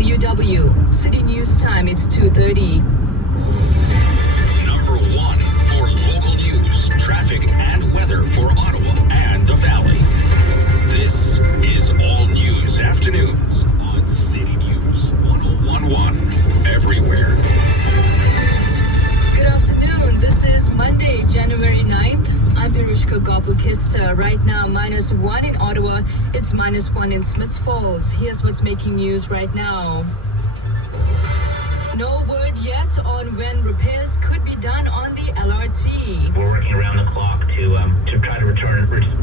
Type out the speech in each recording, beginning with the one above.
WW. City News Time, it's 2:30. Number one for local news, traffic, and weather for Ottawa and the Valley. This is All News Afternoons on City News 101.1 everywhere. Good afternoon. This is Monday, January 9th. I'm Pirushka Gopal-Kista. Right now, -1 in Ottawa. It's -1 in Smiths Falls. Here's what's making news right now. No word yet on when repairs could be done on the LRT. We're working around the clock to try to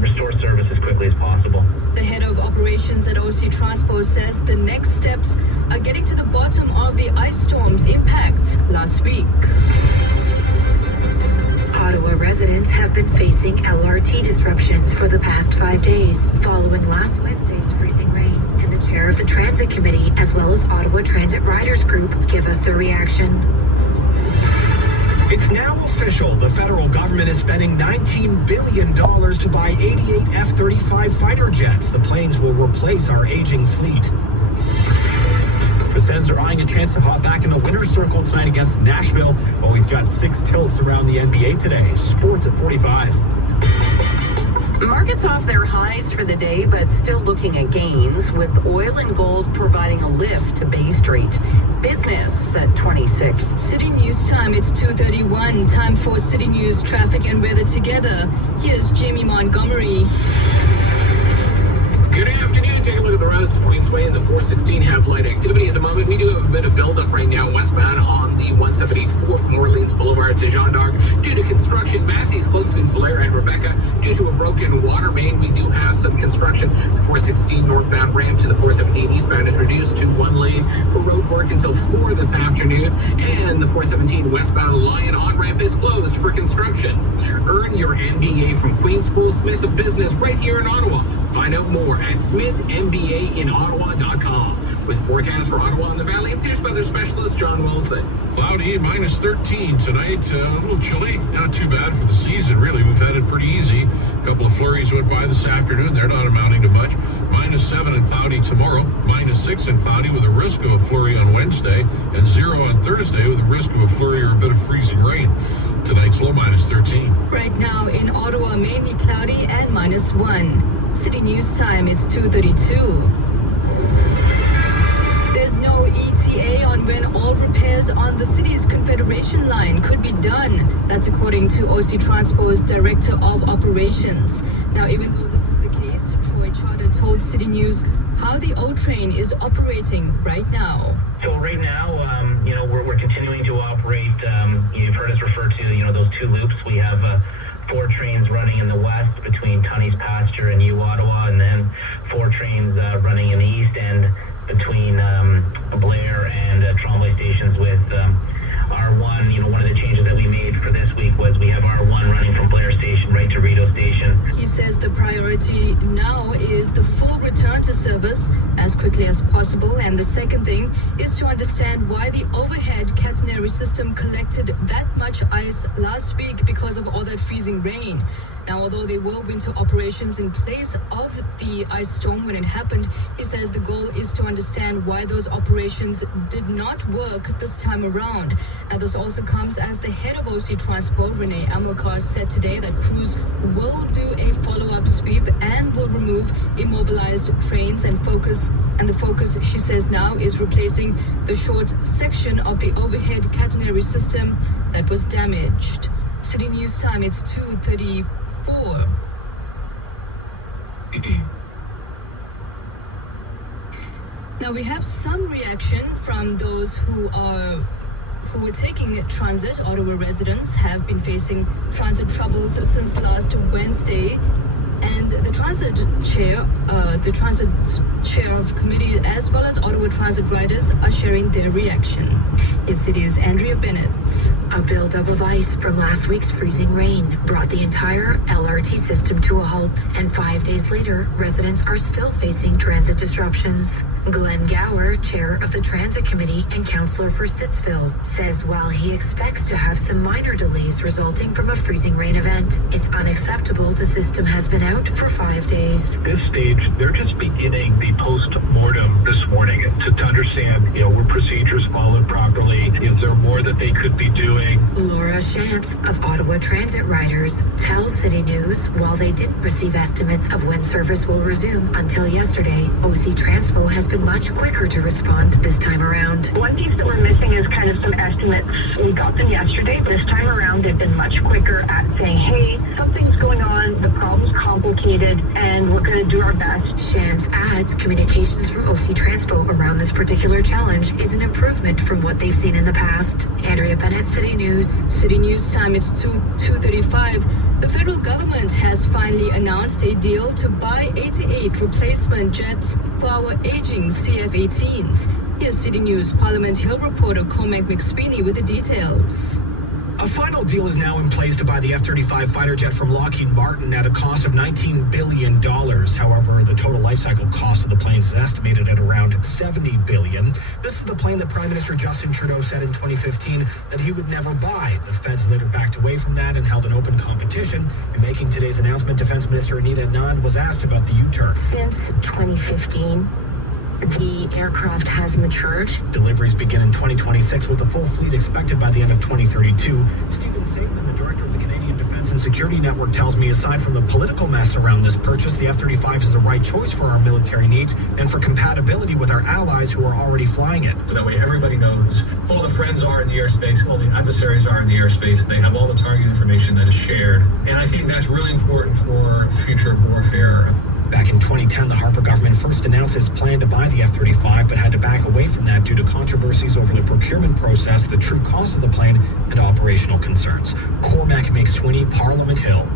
restore service as quickly as possible. The head of operations at OC Transport says the next steps are getting to the bottom of the ice storm's impact last week. Ottawa residents have been facing LRT disruptions for the past 5 days, following last Wednesday's freezing rain. And the chair of the Transit Committee, as well as Ottawa Transit Riders Group, give us their reaction. It's now official. The federal government is spending $19 billion to buy 88 F-35 fighter jets. The planes will replace our aging fleet. The Sens are eyeing a chance to hop back in the winner's circle tonight against Nashville. Well, we've got 6 tilts around the NBA today. Sports at 45. Markets off their highs for the day, but still looking at gains, with oil and gold providing a lift to Bay Street. Business at 26. City News Time, it's 2:31. Time for City News, traffic and weather together. Here's Jamie Montgomery. Good afternoon. Take a look at the roads. Queensway and the 416 have light activity at the moment. We do have a bit of buildup right now westbound on the 174 from Orleans Boulevard to Jean d'Arc due to construction. Massey's close between Blair and Rebecca due to a broken water main. We do have some construction. The 416 northbound ramp to the 417 eastbound is reduced to 1 lane for road work until 4 this afternoon. And the 417 westbound Lion on-ramp is closed for construction. Earn your MBA from Queen's School Smith of Business right here in Ottawa. Find out more at smithmbainottawa.com. With forecast for Ottawa and the Valley, here's weather specialist John Wilson. Cloudy, -13 tonight. A little chilly. Not too bad for the season, really. We've had it pretty easy. A couple of flurries went by this afternoon. They're not amounting to much. -7 and cloudy tomorrow. -6 and cloudy with a risk of a flurry on Wednesday. And 0 on Thursday with a risk of a flurry or a bit of freezing rain. Tonight's low -13. Right now in Ottawa, mainly cloudy and -1. City News Time, it's 2:32. There's no ETA on when all repairs on the city's Confederation line could be done. That's according to OC Transport's Director of Operations. Now, even though this is the case, Troy Charter told City News how the O train is operating right now. So right now, we're continuing to operate. You've heard us refer to, those 2 loops. We have 4 trains running in the west between Tunney's Pasture and U Ottawa, and then 4 trains running in the east end between Blair and Tremblay stations with R1. One of the changes that we made for this week was we have R1 running from Blair Station right to Rideau Station. He says the priority now is the full return to service as quickly as possible. And the second thing is to understand why the overhead catenary system collected that much ice last week because of all that freezing rain. Now, although there were winter operations in place of the ice storm when it happened, he says the goal is to understand why those operations did not work this time around. Now, this also comes as the head of OC Transport, Renee Amilcar, said today that crews will do a follow-up sweep and will remove immobilized trains and the focus, she says now, is replacing the short section of the overhead catenary system that was damaged. City News Time, it's 2:34. Now we have some reaction from those who were taking transit. Ottawa residents have been facing transit troubles since last Wednesday, and the transit chair of committee as well as Ottawa Transit Riders are sharing their reaction. His city is Andrea Bennett. A buildup of ice from last week's freezing rain brought the entire LRT system to a halt, and 5 days later, residents are still facing transit disruptions. Glenn Gower, chair of the Transit Committee and councillor for Stittsville, says while he expects to have some minor delays resulting from a freezing rain event, it's unacceptable the system has been out for 5 days. At this stage, they're just beginning the post-mortem this morning to understand understand, were procedures followed properly? Is there more that they could be doing? Laura Shantz of Ottawa Transit Riders tells City News while they didn't receive estimates of when service will resume until yesterday, OC Transpo has been much quicker to respond this time around. One piece that we're missing is kind of some estimates. We got them yesterday, but this time around they've been much quicker at saying, hey, something's going on, the problem's complicated, and we're going to do our best. Shantz adds communications from OC Transpo around this particular challenge is an improvement from what they've seen in the past. Andrea Bennett, City News. City News time, it's 2:35. The federal government has finally announced a deal to buy 88 replacement jets for our aging CF-18s. Here's City News Parliament Hill reporter Cormac McSweeney with the details. A final deal is now in place to buy the F-35 fighter jet from Lockheed Martin at a cost of $19 billion. However, the total life cycle cost of the planes is estimated at around $70 billion. This is the plane that Prime Minister Justin Trudeau said in 2015 that he would never buy. The feds later backed away from that and held an open competition. In making today's announcement, Defense Minister Anita Anand was asked about the U-turn. Since 2015, the aircraft has matured. Deliveries begin in 2026 with the full fleet expected by the end of 2032. Stephen Saban, the director of the Canadian Defense and Security Network, tells me aside from the political mess around this purchase, the F-35 is the right choice for our military needs and for compatibility with our allies who are already flying it. So that way everybody knows all the friends are in the airspace, all the adversaries are in the airspace, they have all the target information that is shared. And I think that's really important for future warfare. Back in 2010, the Harper government first announced its plan to buy the F-35, but had to back away from that due to controversies over the procurement process, the true cost of the plane, and operational concerns. Cormac McSweeney, Parliament Hill.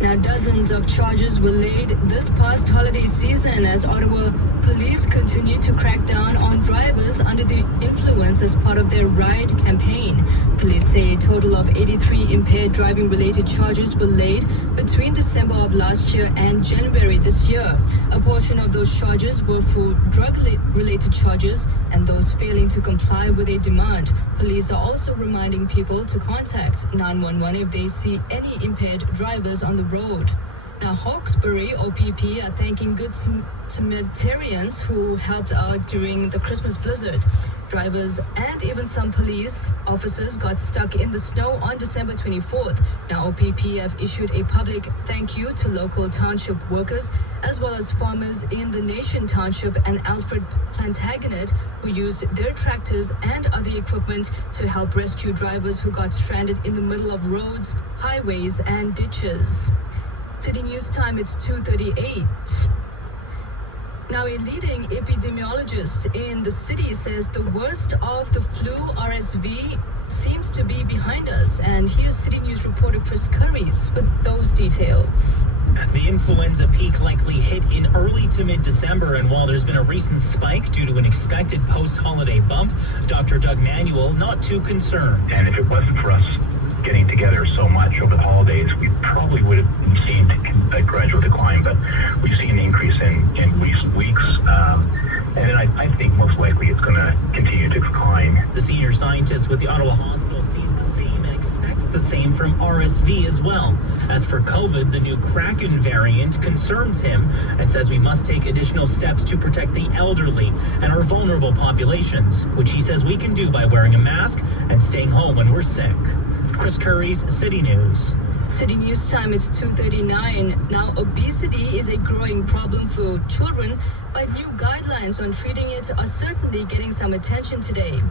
Now, dozens of charges were laid this past holiday season as Ottawa police continue to crack down on drivers under the influence as part of their Ride campaign. Police say a total of 83 impaired driving-related charges were laid between December of last year and January this year. A portion of those charges were for drug-related charges and those failing to comply with a demand. Police are also reminding people to contact 911 if they see any impaired drivers on the road. Now, Hawkesbury OPP are thanking Good Samaritans who helped out during the Christmas blizzard. Drivers and even some police officers got stuck in the snow on December 24th. Now, OPP have issued a public thank you to local township workers as well as farmers in the Nation Township and Alfred Plantagenet who used their tractors and other equipment to help rescue drivers who got stranded in the middle of roads, highways, and ditches. City News time, it's 2:38. Now, a leading epidemiologist in the city says the worst of the flu RSV seems to be behind us. And here's City News reporter Chris Curries with those details. The influenza peak likely hit in early to mid-December, and while there's been a recent spike due to an expected post-holiday bump, Dr. Doug Manuel not too concerned. And if it wasn't for us getting together so much over the holidays, we probably would have seen a gradual decline, but we've seen an increase in recent weeks. And I think most likely it's going to continue to decline. The senior scientist with the Ottawa Hospital sees the same and expects the same from RSV as well. As for COVID, the new Kraken variant concerns him and says we must take additional steps to protect the elderly and our vulnerable populations, which he says we can do by wearing a mask and staying home when we're sick. Chris Curries, City News. City News time, it's 2:39. Now, obesity is a growing problem for children, but new guidelines on treating it are certainly getting some attention today.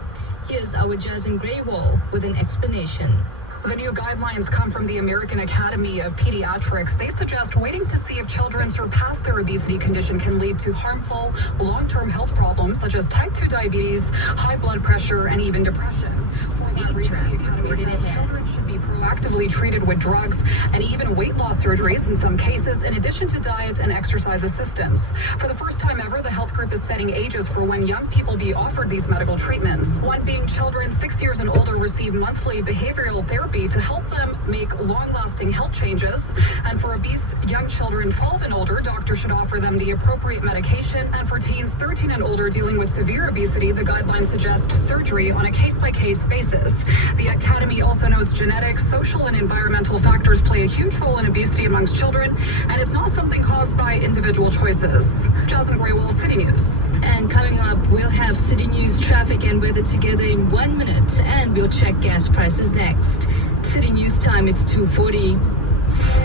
Here's our Jason Graywall with an explanation. The new guidelines come from the American Academy of Pediatrics. They suggest waiting to see if children surpass their obesity condition can lead to harmful long-term health problems such as type 2 diabetes, high blood pressure, and even depression. For that reason, the Academy says children should be proactively treated with drugs and even weight loss surgeries in some cases, in addition to diet and exercise assistance. For the first time ever, the health group is setting ages for when young people be offered these medical treatments. One being children 6 years and older receive monthly behavioral therapy to help them make long-lasting health changes. And for obese young children 12 and older, doctors should offer them the appropriate medication. And for teens 13 and older dealing with severe obesity, the guidelines suggest surgery on a case-by-case basis. diseases. The Academy also notes genetics, social and environmental factors play a huge role in obesity amongst children, and it's not something caused by individual choices. Jasmine Graywell, City News. And coming up, we'll have City News traffic and weather together in 1 minute, and we'll check gas prices next. City News time, it's 2:40.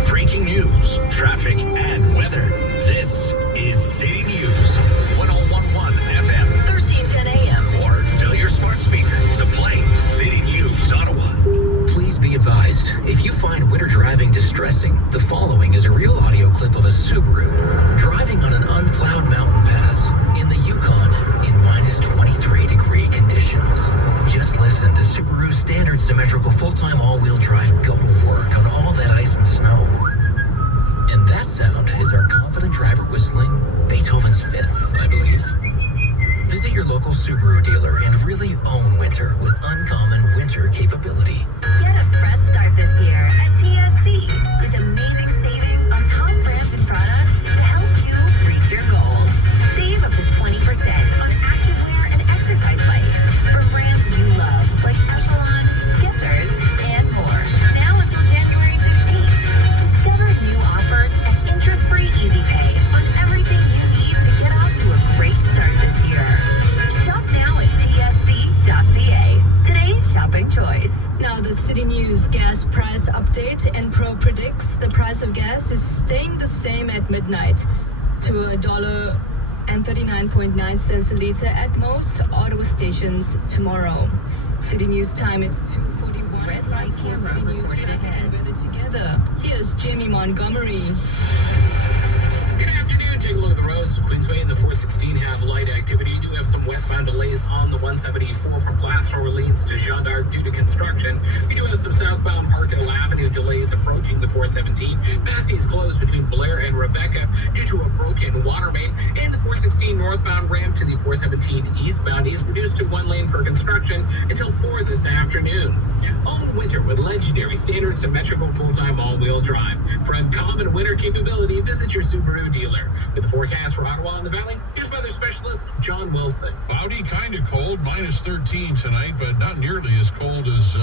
Breaking news, traffic, and weather. This is City News, 1011 FM, 1310 AM. or tell your smart speaker to play City News Ottawa. Please be advised, if you find winter driving distressing, the following is a real audio clip of a Subaru driving on an unplowed mountain pass in the Yukon in minus 23-degree conditions. Just listen to Subaru's standard symmetrical full-time all-wheel drive go to work on all that ice and snow. And that sound is our confident driver whistling Beethoven's Fifth, I believe. Visit your local Subaru dealer and really own winter with uncommon winter capability. Get a fresh start this year at TSC with amazing savings on top brands and products to help you reach your goals. Save up to 20% on activewear and exercise bikes from brands you love like Echelon, Skechers, and more. Now until January 15th. Discover new offers and interest-free easy pay on everything you need to get off to a great start this year. Shop now at tsc.ca. Today's shopping choice. Now the City News gas price update. Enpro predicts the price of gas is staying the same at midnight to $1.39.9 a liter at most Ottawa stations tomorrow. City News time, it's 2:41. Red light camera City News reported traffic ahead. and weather together. Here's Jamie Montgomery. Good afternoon. Take a look at the roads. Queensway and the 416 have light activity. We do have some westbound delays on the 174 from Plaster Orleans to Jean d'Arc due to construction. We do have some southbound Parkdale Avenue delays approaching the 417. Massey is closed between Blair and Rebecca due to a broken water main. And the 416 northbound ramp to the 417 eastbound is reduced to one lane for construction until 4 this afternoon. Own winter with legendary standard symmetrical full-time all-wheel drive. For uncommon winter capability, visit your Subaru dealer. With the forecast for Ottawa and the Valley, here's weather specialist John Wilson. Cloudy, kind of cold, minus 13 tonight, but not nearly as cold as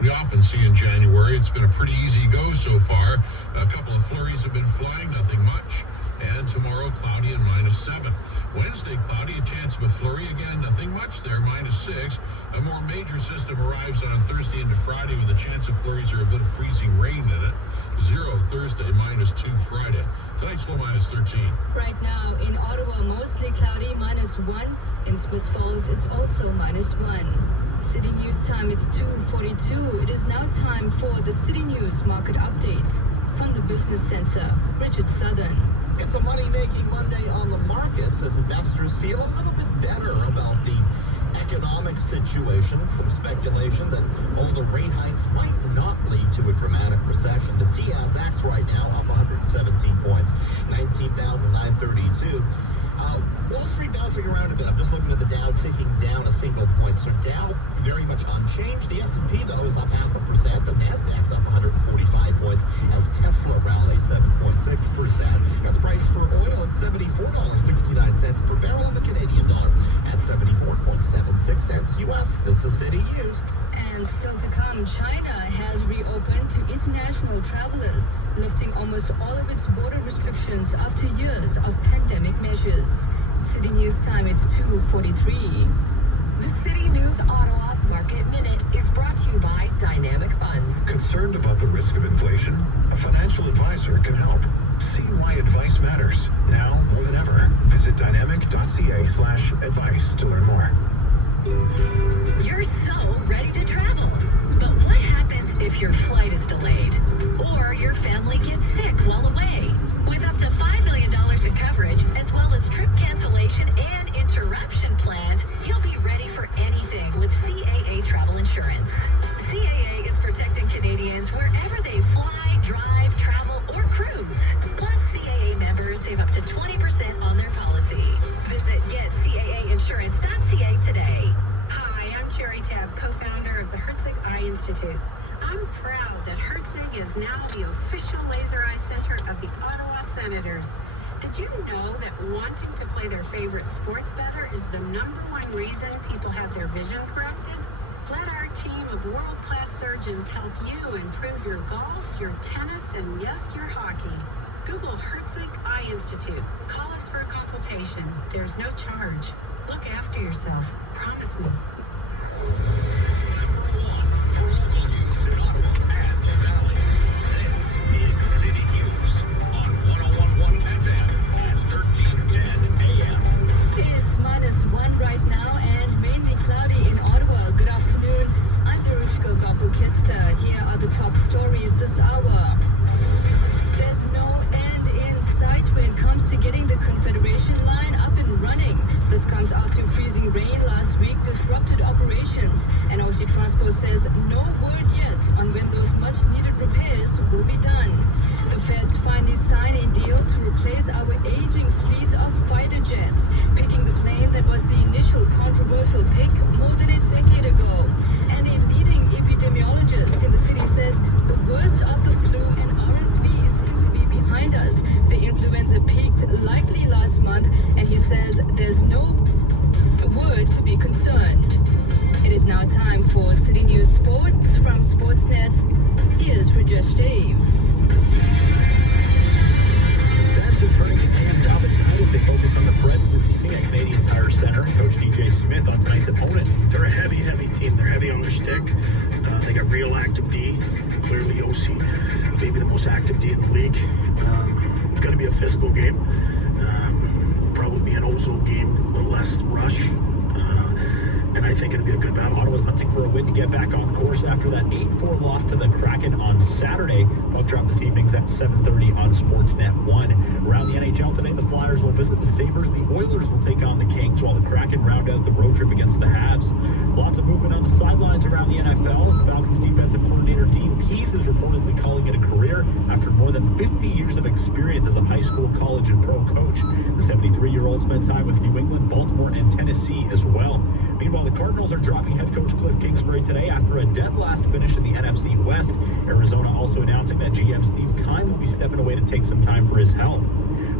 we often see in January. It's been a pretty easy go so far. A couple of flurries have been flying, nothing much. And tomorrow, cloudy and minus 7. Wednesday, cloudy, a chance of a flurry. Again, nothing much there, minus 6. A more major system arrives on Thursday into Friday with a chance of flurries or a bit of freezing rain in it. 0 Thursday, minus 2 Friday. Tonight's low, minus 13. Right now in Ottawa, mostly cloudy, minus 1. In Smith Falls, it's also minus 1. City News time, it's 2:42. It is now time for the City News market update. From the Business Center, Richard Southern. It's a money-making Monday on the markets as investors feel a little bit better about the economic situation. Some speculation that all the rate hikes might not lead to a dramatic recession. The TSX right now up 117 points, 19,932. Wall Street bouncing around a bit. I'm just looking at the Dow ticking down a single point. So Dow very much unchanged. The S&P though is up 0.5%. The Nasdaq's up 145 points as Tesla rallies 7.6%. Got the price for oil at $74.69 per barrel and the Canadian dollar at 74.76 cents US. This is City News. And still to come, China has reopened to international travelers, lifting almost all of its border restrictions after years of pandemic measures. City News time, it's 2:43. The City News Ottawa Market Minute is brought to you by Dynamic Funds. Concerned about the risk of inflation? A financial advisor can help. See why advice matters. Now more than ever. Visit dynamic.ca/advice to learn more. You're so ready to travel. But what happens if your flight is delayed? Or your family gets sick while away? With up to $5 million in coverage, as well as trip cancellation and interruption planned, you'll be ready for anything with CAA Travel Insurance. CAA is protecting Canadians wherever they fly, drive, travel, or cruise. Plus, CAA members save up to 20% on their policy. Visit getcaainsurance.ca today. Hi, I'm Sherry Tabb, co-founder of the Herzig Eye Institute. I'm proud that Herzig is now the official laser eye center of the Ottawa Senators. Did you know that wanting to play their favorite sports better is the #1 reason people have their vision corrected? Let our team of world-class surgeons help you improve your golf, your tennis, and yes, your hockey. Google Herzig Eye Institute. Call us for a consultation. There's no charge. Look after yourself. Promise me. Number one for local news in Ottawa and the Valley. This is City News on 101.1 FM and 1310 AM. It's -1 right now and mainly cloudy in Ottawa. Good afternoon. I'm Verushka Gopal-Kista. Here are the top stories this hour. There's no end in sight when it comes to getting the Confederation line up and running. This comes after freezing rain last week disrupted operations, and OC Transport says no word yet on when those much-needed repairs will be done. The feds finally signed a deal to replace our aging fleet of fighter jets, picking the plane that was the initial controversial pick more than a decade ago. And a leading epidemiologist in the city says the worst of the flu and RSV seem to be behind us. The influenza peaked likely last month, and he says there's no word to be concerned. It is now time for City News Sports from Sportsnet. Here's Rajesh Dave. Sens is turning to Cam Talbot tonight as they focus on the Preds this evening at Canadian Tire Center. Coach DJ Smith on tonight's opponent. They're a heavy team. They're heavy on their stick. They got real active D. Clearly OC, maybe the most active D in the league. It's going to be a physical game. Probably be an Ozo game, a little less rush. And I think it'll be a good battle. Ottawa's hunting for a win to get back on course after that 8-4 loss to the Kraken on Saturday. Puck drop this evening's at 7:30 on Sportsnet 1. Around the NHL today, the Flyers will visit the Sabres. The Oilers will take on the Kings, while the Kraken round out the road trip against the Habs. Lots of movement on the sidelines around the NFL. The Falcons defensive coordinator Dean Pease is reportedly calling it a career after more than 50 years of experience as a high school, college, and pro coach. The 73-year-old spent time with New England, Baltimore, and Tennessee as well. Meanwhile, the Cardinals are dropping head coach Cliff Kingsbury today after a dead last finish in the NFC West. Arizona also announcing that GM Steve Keim will be stepping away to take some time for his health.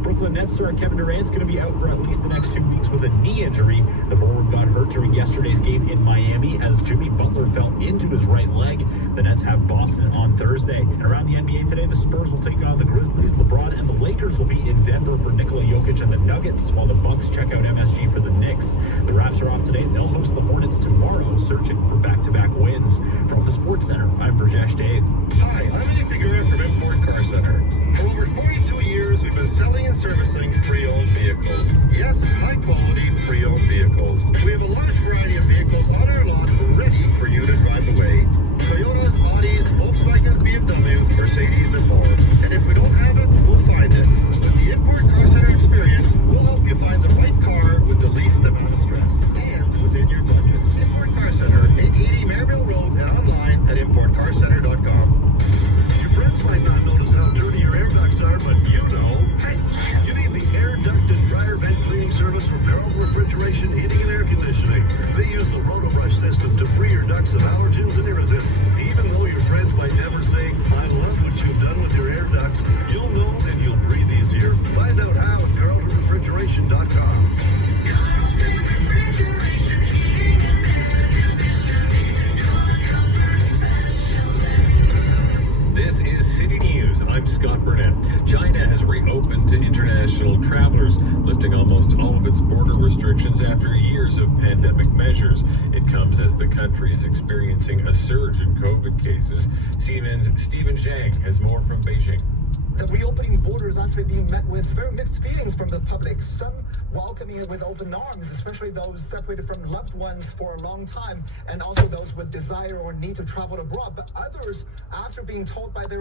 Brooklyn Nets star Kevin Durant's going to be out for at least the next 2 weeks with a knee injury. The forward got hurt during yesterday's game in Miami as Jimmy Butler fell into his right leg. The Nets have Boston on Thursday. And around the NBA today, the Spurs will take on the Grizzlies. LeBron and the Lakers will be in Denver for Nikola Jokic and the Nuggets, while the Bucks check out MSG for the Knicks. The Raps are off today. They'll host the Hornets tomorrow, searching for back-to-back wins. From the Sports Center, I'm Rajesh Dave. Hi, I'm Eddie Figueroa from Import Car Center. For over 42 years, we've been selling and servicing pre-owned vehicles. Yes, high-quality pre-owned vehicles. We have a large variety of vehicles on our lot ready for you to drive away. Toyotas, Audis, Volkswagens, BMWs, Mercedes, and more. And if we don't have it, we'll find it. With the Import Car Center experience, we'll help you find the right car with the least amount of stress and within your budget. Import Car Center, 880 Maryville Road, and online at importcarcenter.com. Your friends might not notice how dirty your air ducts are, but you know. You need the air duct and dryer vent cleaning service from Carrollton Refrigeration Heating and Air Conditioning. They use the Roto-Brush system to free your ducts of allergens and irritants. Even though your friends might never say, I love what you've done with your air ducts, you'll know and you'll breathe easier. Find out how at CarrolltonRefrigeration.com. Carrollton Refrigeration, Heating and Air Conditioning, your comfort specialist. This is City News. I'm Scott Burnett. China has reopened to international travelers, lifting almost all of its border restrictions after years of pandemic measures. It comes as the country is experiencing a surge in COVID cases. CNN's Stephen Zhang has more from Beijing. The reopening border is actually being met with very mixed feelings from the public. Some welcoming it with open arms, especially those separated from loved ones for a long time, and also those with desire or need to travel abroad. But others, after being told by their